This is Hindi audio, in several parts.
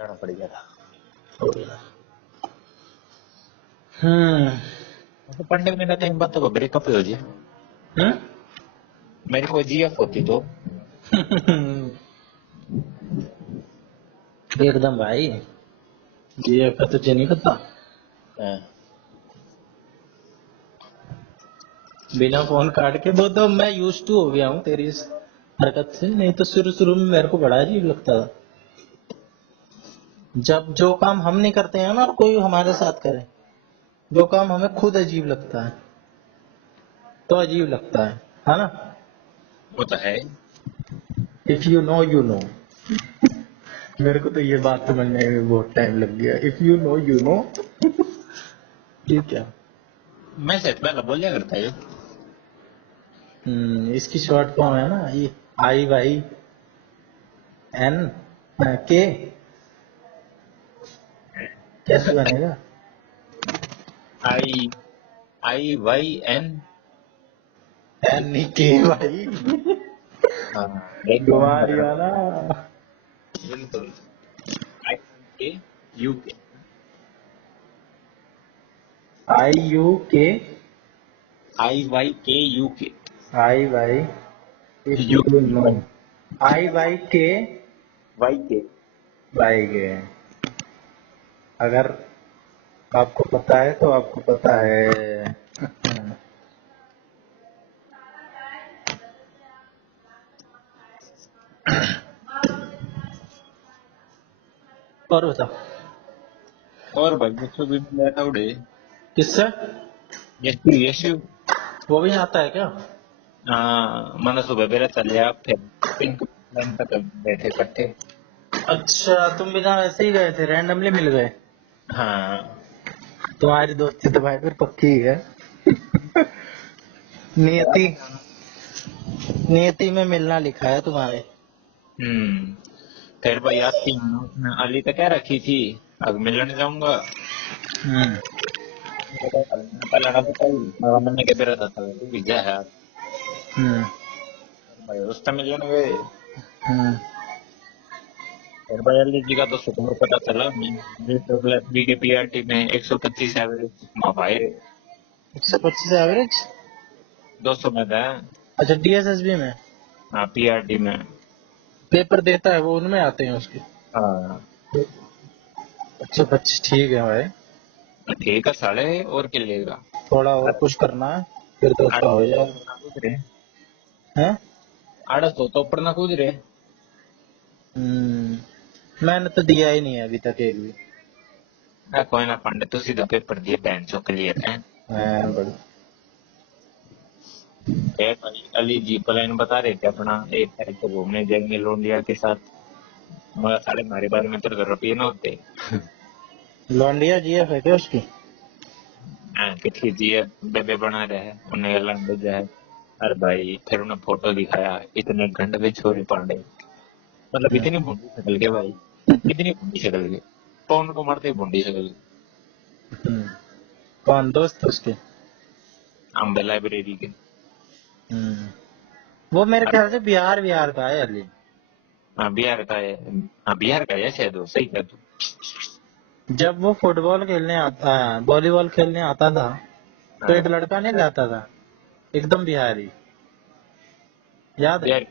जाना पड़ेगा था। तो पढ़ने में रहते हैं बातों को ब्रेकअप हो जाए। मेरे को जीएफ होती तो एकदम भाई, ये का तुझे नहीं पता। बिना फोन काट के वो तो मैं यूज टू हो गया हूँ तेरी इस हरकत से। नहीं तो शुरू शुरू में मेरे को बड़ा अजीब लगता था, जब जो काम हम नहीं करते हैं ना और कोई हमारे साथ करे, जो काम हमें खुद अजीब लगता है तो अजीब लगता है ना। वो तो है। If you know you know. मेरे को तो ये बात समझने में बहुत टाइम लग गया। इफ यू नो ठीक है। मैं से पहले बोल दिया करता है। इसकी शॉर्ट फॉर्म है ना ये, आई वाई एन के। कैसे बनेगा? आई आई वाई एन। एन ई के भाई, घुमा दिया ना। बिल्कुल। आई के U K I you K, I Y K U K I Y if you you know, I Y K Y K. बाई गए। अगर आपको पता है तो आपको पता है। और बताओ। और भाई मुझको भी मिला था उड़े। किससे? यशु यशु। वो भी आता है क्या? हाँ मैंने सुबह मेरा चल गया फिर पिंक लाइन तक बैठे इकट्ठे। अच्छा, तुम बिना वैसे ही गए थे, रैंडमली मिल गए? हाँ तुम्हारी दोस्ती तो भाई फिर पक्की ही है। नियति, नियति में मिलना लिखा है तुम्हारे। फिर भाई आती हूँ उसने अली तो क्या रखी थी। अब मिलने जाऊंगा। हम्म पहले मैंने के बेरा था तू भी जा है। हम्म भाई उस टाइम मिलने गए। हम्म फिर भाई अली जी का तो शुक्र पता चला बी के पीआरटी में 125 एवरेज भाई। 125 एवरेज? 200 में था। अच्छा, डीएसएसबी में हाँ पीआरटी में। पेपर देता है वो, उनमें आते हैं उसके। हाँ 125 ठीक है भाई। ठीक है साढ़े और के लेगा। थोड़ा और कुछ करना है फिर तो उसका हो जाएगा। कूद रहे हैं? आड़स तो ऊपर ना कूद रहे। मैंने तो दिया ही नहीं है अभी तक एक भी। कोई ना पांडे तो सीधा पेपर दिए बैंक जो क्लियर है। बड़ी। फिर भाई अली जी प्लान बता रहे थे अपना 1 तारीख को घूमने जाएंगे लोंडिया के साथ। मगर साढ़े हमारे बारे में तो रुपये ना होते। लौंडिया जीएफ है क्या उसकी? कितनी जी बेबे बना रहे हैं उन्हें एलान भेजा है। अरे भाई फिर उन्हें फोटो दिखाया इतने घंटे में छोरी पांडे। मतलब हम्म, इतनी भूडी शक्ल के भाई। इतनी भूडी शक्ल के पवन को मारते ही भूडी शक्ल के। कौन दोस्त उसके? अम्बे लाइब्रेरी के। हम्म, वो मेरे ख्याल से बिहार बिहार का है अली। हाँ बिहार का है। हाँ बिहार का है शायद वो सही कह तू। जब वो फुटबॉल खेलने आता है, वॉलीबॉल खेलने आता था, तो एक हाँ लड़का नहीं लाता था एकदम बिहारी, याद है? बिहार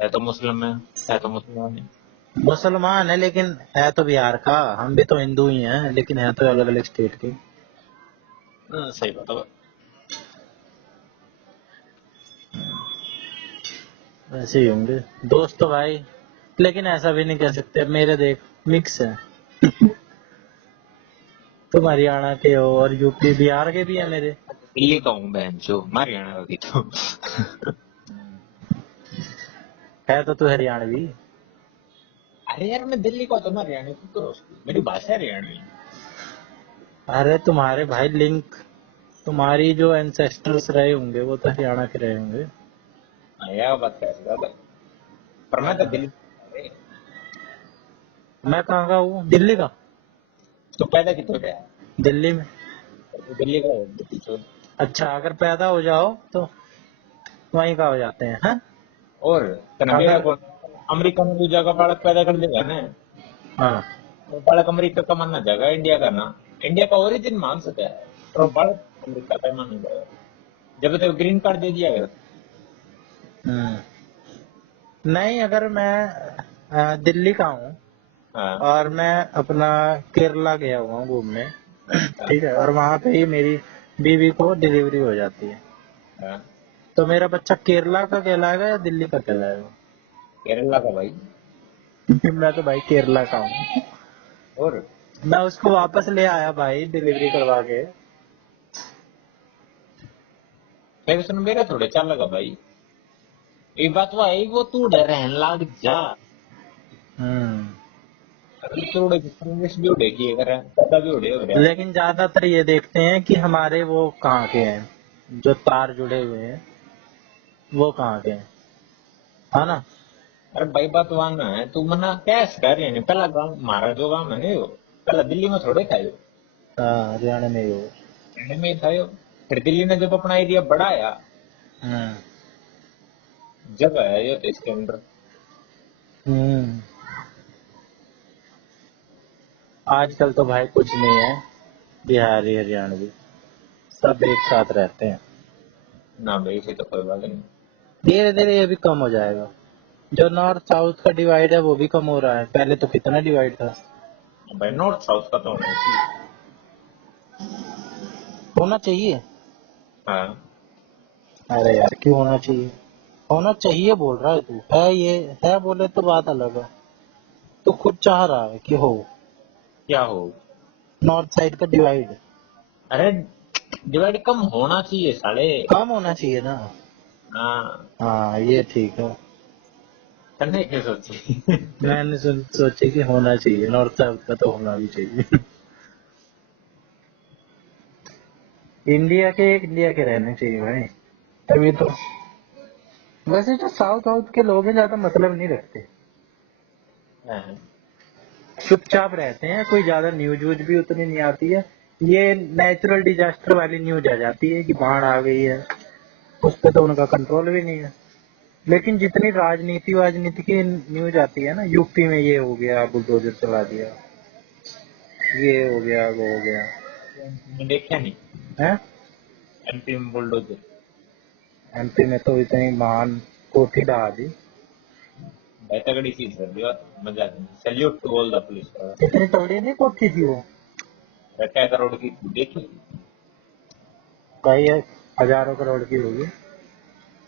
है तो मुस्लिम है तो मुसलमान है। मुसलमान है लेकिन है तो बिहार का। हम भी तो हिंदू ही हैं लेकिन है तो अलग अलग स्टेट के। सही बात है। वैसे ही होंगे दोस्त तो भाई। लेकिन ऐसा भी नहीं कह सकते, मेरे देख मिक्स है। तुम हरियाणा के हो और यूपी बिहार के भी है मेरे। दिल्ली का हूँ बहन जो हरियाणा का की तो। है तो तू हरियाणवी। अरे यार मैं दिल्ली का तो मैं हरियाणा की तो मेरी भाषा हरियाणवी। अरे तुम्हारे भाई लिंक, तुम्हारी जो एंसेस्टर्स रहे होंगे वो तो हरियाणा के रहे होंगे। यह बात कर रहा था। पर मैं तो दिल्ली अरे, मैं कहाँ का हूँ? दिल्ली का। तो पैदा कितना गया। दिल्ली में। तो दिल्ली का है। अच्छा, अगर पैदा हो जाओ तो वहीं का हो जाते हैं, हाँ? और तने मेरा अगर को अमेरिका में भी जगह बालक पैदा कर देगा ना। हाँ बालक अमेरिका का मानना जाएगा, इंडिया का ना। इंडिया का ओरिजिन मान सकता है, तो बालक अमेरिका का माना जाएगा जब तक ग्रीन कार्ड दे दिया गया। नहीं, अगर मैं दिल्ली का हूँ हाँ और मैं अपना केरला गया हुआ हूँ घूमने, हाँ ठीक है, और वहां पे ही मेरी बीवी को डिलीवरी हो जाती है, हाँ। तो मेरा बच्चा केरला का कहलाएगा या दिल्ली का कहलाएगा? केरला का भाई। मैं तो भाई केरला का हूँ। और मैं उसको वापस ले आया भाई डिलीवरी करवा के। फिर उसने मेरा थोड़े चल लगा भाई। एक बात वो है, वो तू डर रहन लाग जा। अभी थोड़े संदेश भी उड़े किए कर पता भी उड़े हो रहा। लेकिन ज्यादातर ये देखते हैं कि हमारे वो कहाँ के हैं, जो तार जुड़े हुए हैं वो कहाँ के हैं, है ना? अरे भाई बात वांगा है, तू मना कैसे कर रहे हैं? पहला गांव हमारा जो गांव है नहीं हो, पहला दिल्ली में थोड़े था यो, हाँ, हरियाणा में ही हो। हरियाणा में ही था यो। फिर दिल्ली ने जब अपना एरिया बढ़ाया, हम्म। जगह है यो तो इसके अंदर। हम्म। आजकल तो भाई कुछ नहीं है, बिहारी हरियाणवी सब एक साथ रहते हैं। ना भाई इसे तो कोई बात नहीं। धीरे धीरे ये भी कम हो जाएगा। जो नॉर्थ साउथ का डिवाइड है वो भी कम हो रहा है, पहले तो कितना डिवाइड था। भाई नॉर्थ साउथ का तो होना चाहिए। होना चाहिए। हाँ अरे यार क्यों होना चाहिए? होना चाहिए बोल रहा है तू, है ये है बोले तो बात अलग है। तू खुद चाह रहा है कि हो क्या हो। नॉर्थ साइड का डिवाइड। अरे डिवाइड कम होना चाहिए साले। कम होना चाहिए ना। हाँ हाँ ये ठीक है। करने की सोची। मैंने सोचे कि होना चाहिए, नॉर्थ साउथ का तो होना भी चाहिए। इंडिया के एक इंडिया के रहने चाहिए भाई, तभी तो। वैसे जो साउथ साउथ के लोग हैं ज्यादा मतलब नहीं रखते, हाँ, चुपचाप रहते हैं, कोई ज्यादा न्यूज व्यूज भी उतनी नहीं आती है। ये नेचुरल डिजास्टर वाली न्यूज आ जाती है कि बाढ़ आ गई है, उस पर तो उनका कंट्रोल भी नहीं है। लेकिन जितनी राजनीति वाजनीति की न्यूज आती है ना, यूपी में ये हो गया, बुलडोजर चला दिया, ये हो गया, वो हो गया, मैंने देखा नहीं। है। एमपी में बुलडोजर। एमपी में तो इतनी महान कोठी ढहा दी। भाई तगड़ी चीज है दिया, मजा salute to all the police. इतनी तगड़ी नहीं कोठी थी वो क्या करोड़ की थी, देखी। भाई, ये हजारों करोड़ की होगी।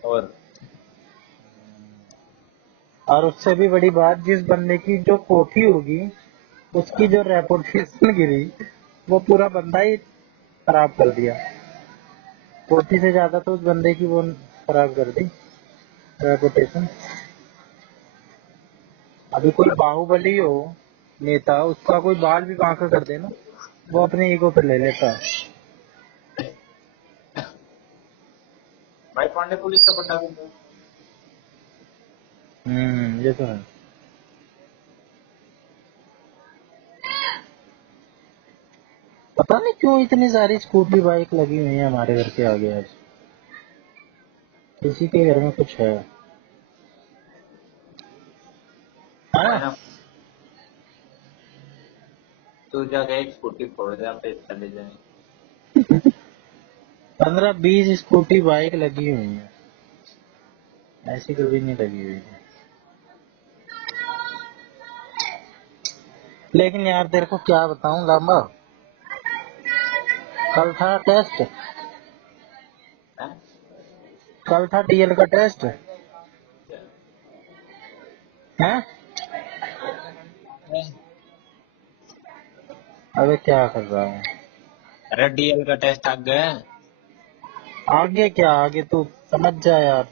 और और उससे भी बड़ी बात, जिस बंदे की जो कोठी होगी उसकी जो रेपुटेशन गिरी, वो पूरा बंदा ही खराब कर दिया। कोठी से ज्यादा तो उस बंदे की वो खराब कर दी रेपुटेशन। अभी कोई बाहुबली हो नेता, उसका कोई बाल भी बांका कर देना, वो अपने ईगो पे ले लेता है। भाई पांडे पुलिस का पट्टा भी था। ये तो है। पता नहीं क्यों इतनी सारी स्कूटी बाइक लगी हुई है हमारे घर के आगे आज। किसी के घर में कुछ है। भाई हाँ? ना, तू जाके एक स्कूटी फोड़ दे, आप चले जाए। 15-20 स्कूटी बाइक लगी हुई है, ऐसी कभी नहीं लगी हुई है। लेकिन यार तेरे को क्या बताऊं लांबा, कल था टेस्ट, हैं? कल था डीएल का टेस्ट है। अबे क्या कर रहा हूँ? अरे डीएल का टेस्ट आ गया। आगे क्या, आगे तू समझ जा यार।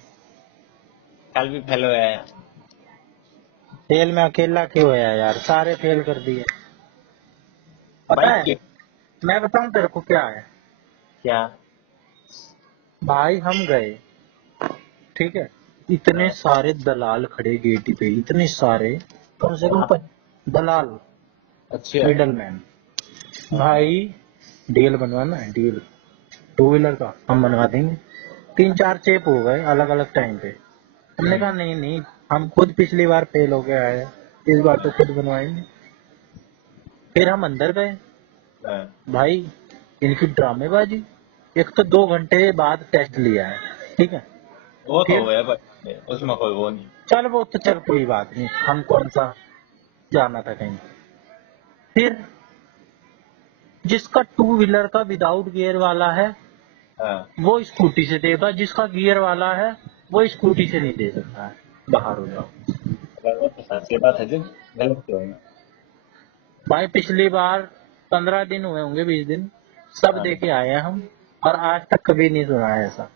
कल भी फेल हुआ है। फेल में अकेला क्यों है यार, सारे फेल कर दिए। पता भाई है, मैं बताऊं तेरे को क्या है। क्या। भाई हम गए, ठीक है, इतने हाँ, सारे दलाल खड़े गेट पे, इतने सारे, कम से कम हाँ, दलाल, अच्छा। Middle man. भाई डीएल बनवाना है, डीएल टू व्हीलर का हम बनवा देंगे। 3-4 चेप हो गए अलग अलग टाइम पे। हमने कहा नहीं नहीं, हम खुद पिछली बार फेल हो गए आए, इस बार तो खुद बनवाएंगे। फिर हम अंदर गए, हाँ, भाई इनकी ड्रामेबाजी। एक तो 2 घंटे बाद टेस्ट लिया है, ठीक है। वो तो फिर है भाई, उसमें कोई वो नहीं। चल वो तो चल कोई बात नहीं, हम कौन सा जाना था कहीं। फिर जिसका 2 व्हीलर का विदाउट गियर वाला है हाँ, वो स्कूटी से देगा, जिसका गियर वाला है वो स्कूटी से नहीं दे सकता है। बाहर हो जाओ अगर वो तो सच्ची बात है जी, गलत क्यों है? भाई। पिछली बार 15 दिन हुए होंगे, 20 दिन, सब हाँ, दे के आए हैं हम, और आज तक कभी नहीं सुना है ऐसा।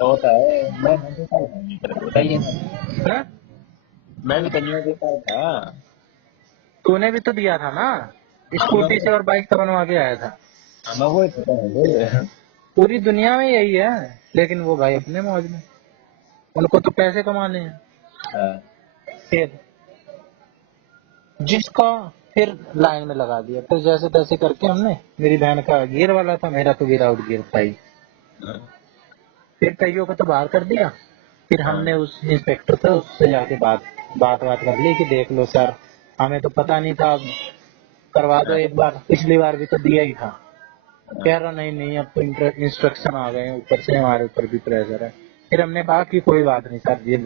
तो होता है, मैं भी कल था, नहीं बताइए ना। हैं? मैं भी कन्या के साथ था। तूने भी तो दिया था ना, हाँ, स्कूटी से और बाइक से बनवा के आया था। मैं वही पता है। पूरी दुनिया में यही है, लेकिन वो भाई अपने मौज में, उनको तो पैसे कमाने हैं। हाँ, फिर जिसका, फिर लाइन में लगा दिया, फिर जैसे तैसे करके हमने, मेरी बहन का गियर वाला था, मेरा तो विदाउट गियर था ही। हाँ, फिर कईयों को तो बाहर कर दिया। फिर हाँ, हमने उस इंस्पेक्टर से उससे जाके बात बात बात कर ली कि देख लो सर, हमें तो पता नहीं था, करवा दो एक बार, पिछली बार भी तो दिया ही था। कह रहा नहीं नहीं, अब तो इंस्ट्रक्शन आ गए हैं ऊपर से, हमारे ऊपर भी प्रेशर है। फिर हमने कहा कि कोई बात नहीं सर, ये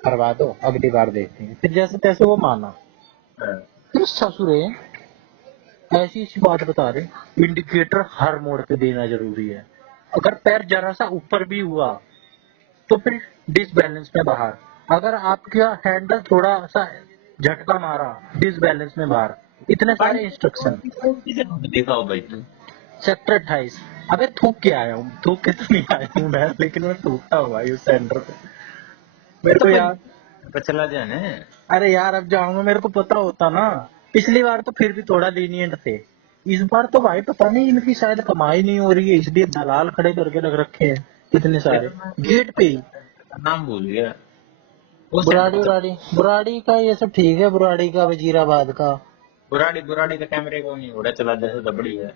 करवा दो, अगली बार देखते हैं। फिर जैसे तैसे वो माना। हाँ, फिर ससुरे ऐसी सी बात बता रहे, इंडिकेटर हर मोड़ पे देना जरूरी है, अगर पैर जरा सा ऊपर भी हुआ तो फिर डिसबैलेंस में बाहर, अगर आपका हैंडल थोड़ा सा झटका मारा, डिसबैलेंस में बाहर। इतने सारे इंस्ट्रक्शन। दिखाओ भाई तुम। सेक्टर 28। अबे थूक के आया हूँ, थूक के तो नहीं आया हूँ मैं, लेकिन मैं थूकता हूँ भाई उस सेंटर पे। मेरे तो को फिर यार, चला जाने। अरे यार अब जाऊंगा, मेरे को पता होता ना। पिछली बार तो फिर भी थोड़ा लीनियंट थे, इस बार तो भाई पता नहीं इनकी शायद कमाई नहीं हो रही है, इसलिए दलाल खड़े करके रख रखे हैं कितने ये सारे, तो मैं गेट पे ही। नाम भूल गया। वो सेंटर बुराड़ी तो उराड़ी, बुराड़ी का ये सब ठीक है, बुराड़ी का, वजीराबाद का। बुराड़ी बुराड़ी का कैमरे को नहीं उड़ा चला जैसे तो बड़ी है।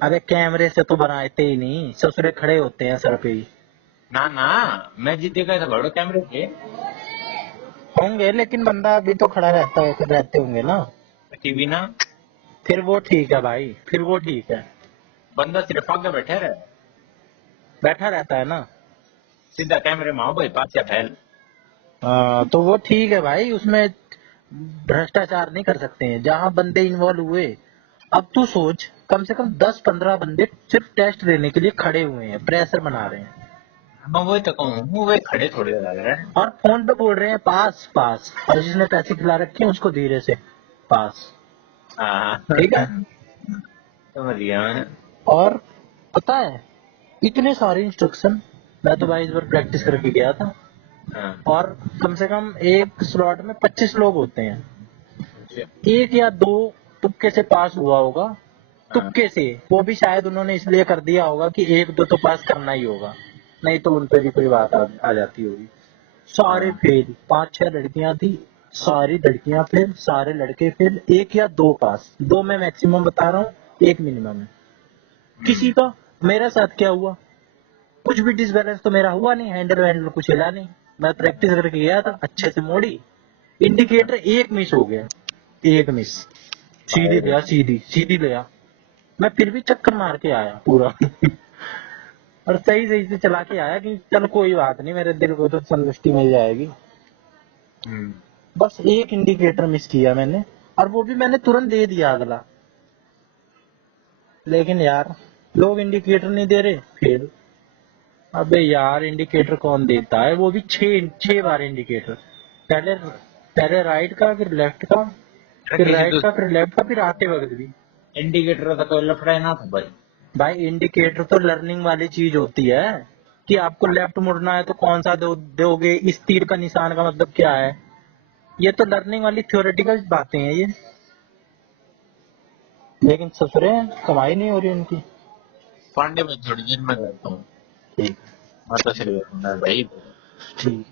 अरे कैमरे से तो बनाते ही नहीं, ससुरे खड़े होते हैं सर पे ही। ना ना, मैं जिस देखा था बड़े कैमरे थे। होंगे, लेकिन बंदा अभी तो खड़ा रहता है, रहते होंगे ना। टीवी ना, फिर वो ठीक है भाई, फिर वो ठीक है, बंदा सिर्फ आगे बैठे रहे, बैठा रहता है ना। सीधा कैमरे में आओ भाई, पास या फैल। तो वो ठीक है भाई, उसमें भ्रष्टाचार नहीं कर सकते हैं जहां बंदे इन्वॉल्व हुए। अब तू सोच, कम से कम 10-15 बंदे सिर्फ टेस्ट देने के लिए खड़े हुए हैं, प्रेशर बना रहे हैं, मैं वही तो कहूँ, वे खड़े थोड़े लग रहे हैं। और फोन पे बोल रहे हैं पास पास, और जिसने पैसे खिला रखे हैं उसको धीरे से पास। हाँ, ठीक है। समझ गया मैं। और पता है, इतने सारे इंस्ट्रक्शन, मैं तो भाई इस बार प्रैक्टिस करके गया था। हाँ, और कम से कम एक स्लॉट में 25 लोग होते हैं, अच्छा, एक या दो तुक्के से पास हुआ होगा। हाँ, तुक्के से, वो भी शायद उन्होंने इसलिए कर दिया होगा कि एक दो तो पास करना ही होगा, नहीं तो उन पे भी कोई बात आ जाती होगी। सारे हाँ, फेल, 5-6 लड़कियां थी, सारी लड़कियां फेल, सारे लड़के फेल, एक या दो पास, दो मैं मैक्सिमम बता रहा हूँ, एक मिनिमम है किसी का। मेरे साथ क्या हुआ, कुछ भी डिसबैलेंस तो मेरा हुआ नहीं, हैंडल वैंडल कुछ हिला नहीं, मैं प्रैक्टिस करके गया था, अच्छे से मोड़ी, इंडिकेटर एक मिस हो गया, एक मिस, सीधी हाँ, गया, सीधी सीधी गया। मैं फिर भी चक्कर मार के आया पूरा और सही सही से चला के आया कि चल कोई बात नहीं, मेरे दिल को तो संतुष्टि मिल जाएगी। हम्म, बस एक इंडिकेटर मिस किया मैंने, और वो भी मैंने तुरंत दे दिया अगला, लेकिन यार लोग इंडिकेटर नहीं दे रहे, फिर अबे यार इंडिकेटर कौन देता है, वो भी 6 बार इंडिकेटर, पहले पहले राइट का, फिर लेफ्ट का, फिर किसी राइट तो का, फिर लेफ्ट का, फिर आते वक्त भी। इंडिकेटर का कोई लफड़ा ना था भाई। भाई इंडिकेटर तो लर्निंग वाली चीज होती है, कि आपको लेफ्ट मुड़ना है तो कौन सा दोगे, इस तीर का निशान का मतलब क्या है, ये तो लर्निंग वाली थ्योरेटिकल बातें हैं ये। लेकिन ससुरे कमाई नहीं हो रही उनकी। पांडे में थोड़ी देर में करता हूँ। ठीक। माता श्री भाई। ठीक।